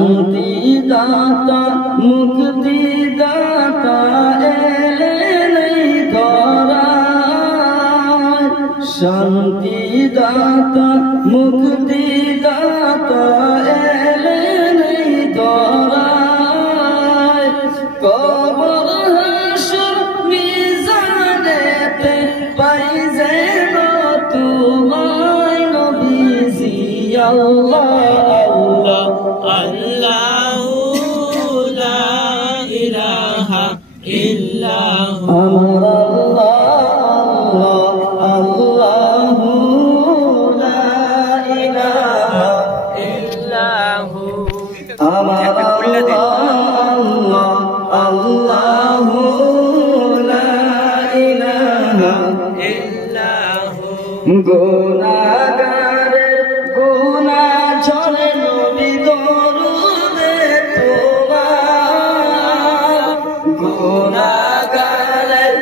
শান্তি দাতা মুক্তি দাতা এলেন এই ধরায় শান্তি দাতা মুক্তি দাতা এলেন এই ধরায় কবর হাসর মিজানেতে পাই যেন তোমায় নবীজি আল্লাহ গুনাহগারের গুনাহ ঝরে নবী দরুদে তোমার গুনাহগারের